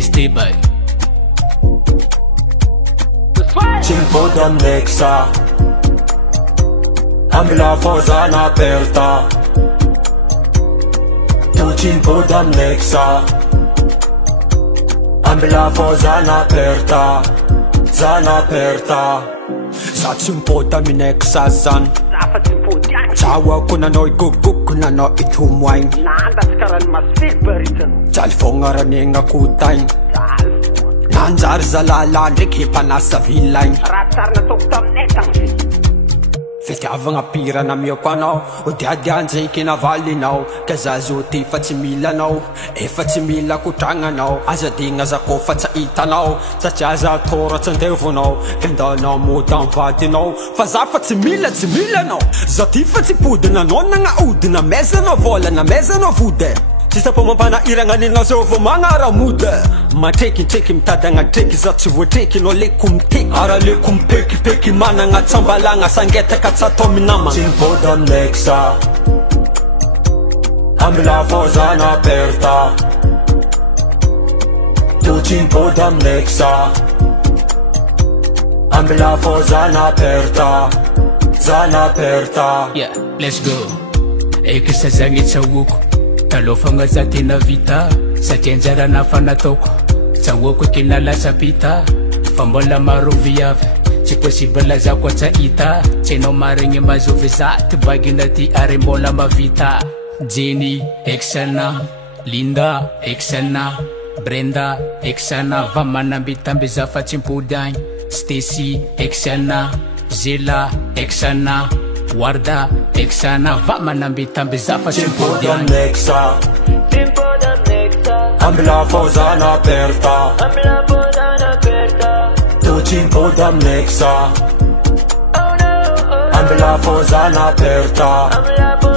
It's TYBAG. Podam nexa Amla fozan aperta Tu podam nexa Amla fozan aperta Zan aperta Sa podam nexa zan Chawa kuna no iguguk kuna no itumwain Jalfonga raninga kutain Nanjar zalala ndriky panasa vilaigny fitiavagna pirana mioko anao odiadiandraiky navalinao ka za zo ty fa tsy milanao efa tsy mila kotragnanao azadigna za ko fa tsy hitanao satria za toratsy andevonao kendanao mody am vadinao fa za fa tsy milanao za ty fa tsy podinanao nagnaodina mezanao volana mezanao vode Sisa po mampana iranganinao zao vo magnara-mode Matreky mitadagna treky za tsy voatreky no leko miteky Ara leko mipekipeky managna tsambalagna sangetaka tsy atao minama Tsy mipody amnexa Amila fozana aperta Tu tsy mipody amnexa Amila fozana aperta Zana aperta Yeah, let's go Eka sa zagny tsawoko Talofagna za tena vita Satria anjara nafanataoko Tsawoko kina lasapita Fa mbola maro viavy Tsy possible za koa tsy hita Tsy hainao marigny mazovy za TYBAG na ty ary mbola mavita Jenny, Exana Linda, Exana Brenda, Exana Va manambitamby za fa tsy mpody agny Stacy, Exana Zela, Exana Warda, Exana Va manambitamby za fa tsy mpody agny Nexa Amila fozana aperta Tu ci mpody amnexa Amila fozana aperta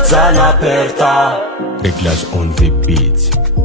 Zana aperta Reglas on the beat.